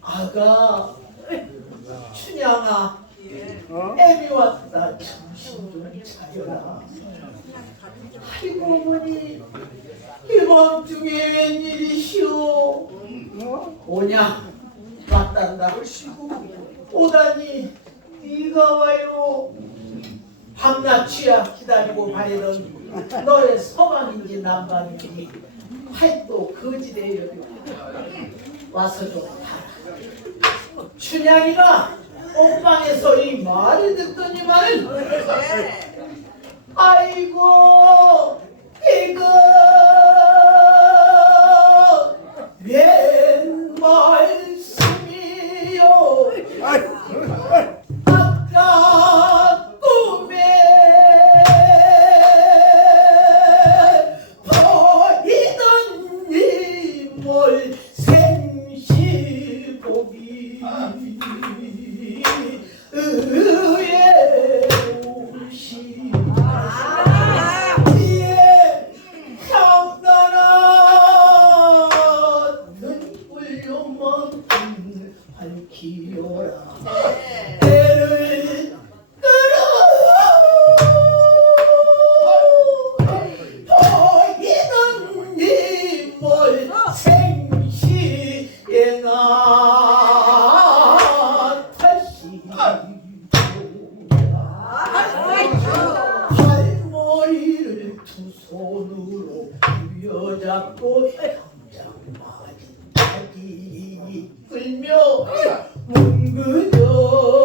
아가 춘향아 애미 왔다. 정신 좀 차려라. 아이고 어머니. 이밤중에 웬일이시오? 오냐? 왔단다 오다니 네가 와요. 밤낮이야 기다리고 바래던 너의 서방인지 남방인지 팔도 거지대요 와서 좀 봐라. 춘향이가 옥방에서 이 말을 듣더니만 아이고 이거 두 손으로 부여잡고 당장 맞은 자기 끌며 뭉그려 뭉그려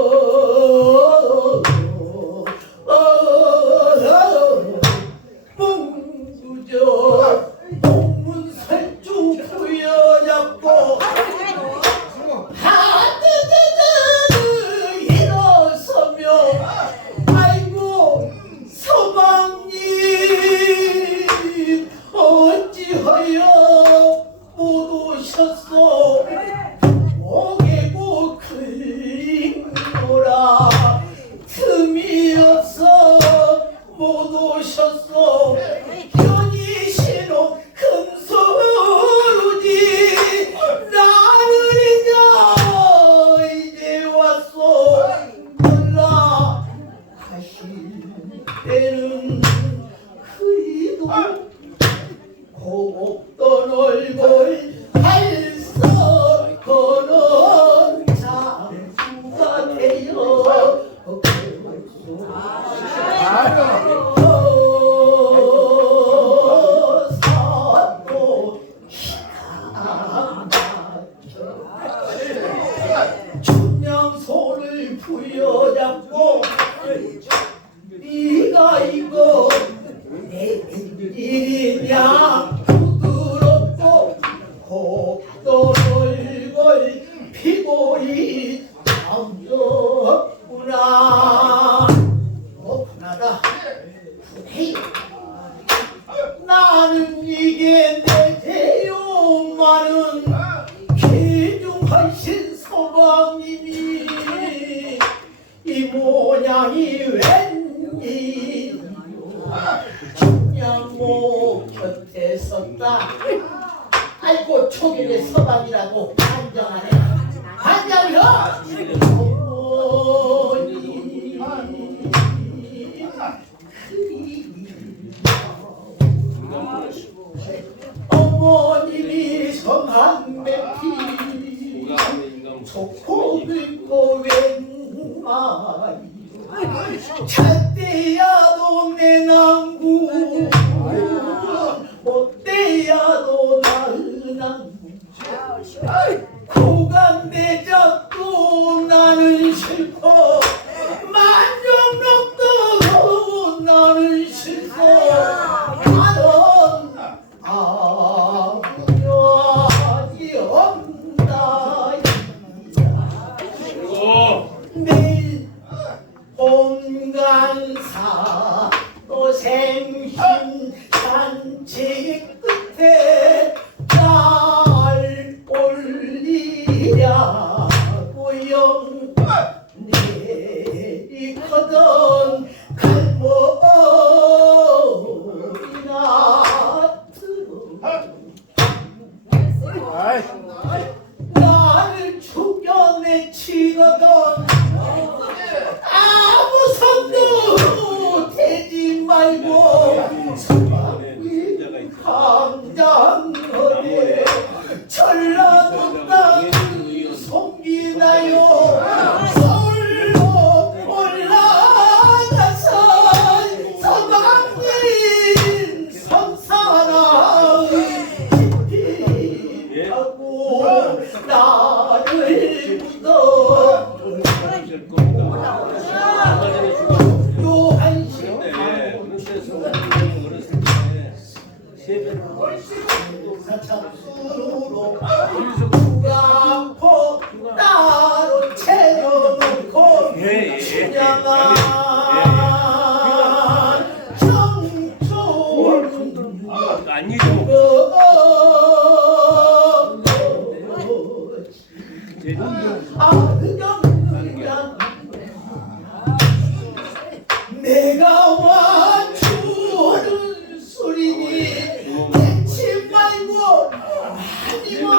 때는 그리도 곱던 얼굴 발서 거는 장수가 되어 사도 이 모양이 웬일이요? 중량모 곁에 섰다 아이고 초길의 서방이라고 반정하네. 반장이요 웬 말이 잣대야 도 내 남구? 못대야 도 나의 남구? 고간 내작도 나는 싫고 내치거든. 아무 손도 대지 말고 서방위 강장 어디 전라도 땅 송기나요? 서울로 올라가서 깊이 하고 나 내가 와 주는 소리니 대치 말고 먹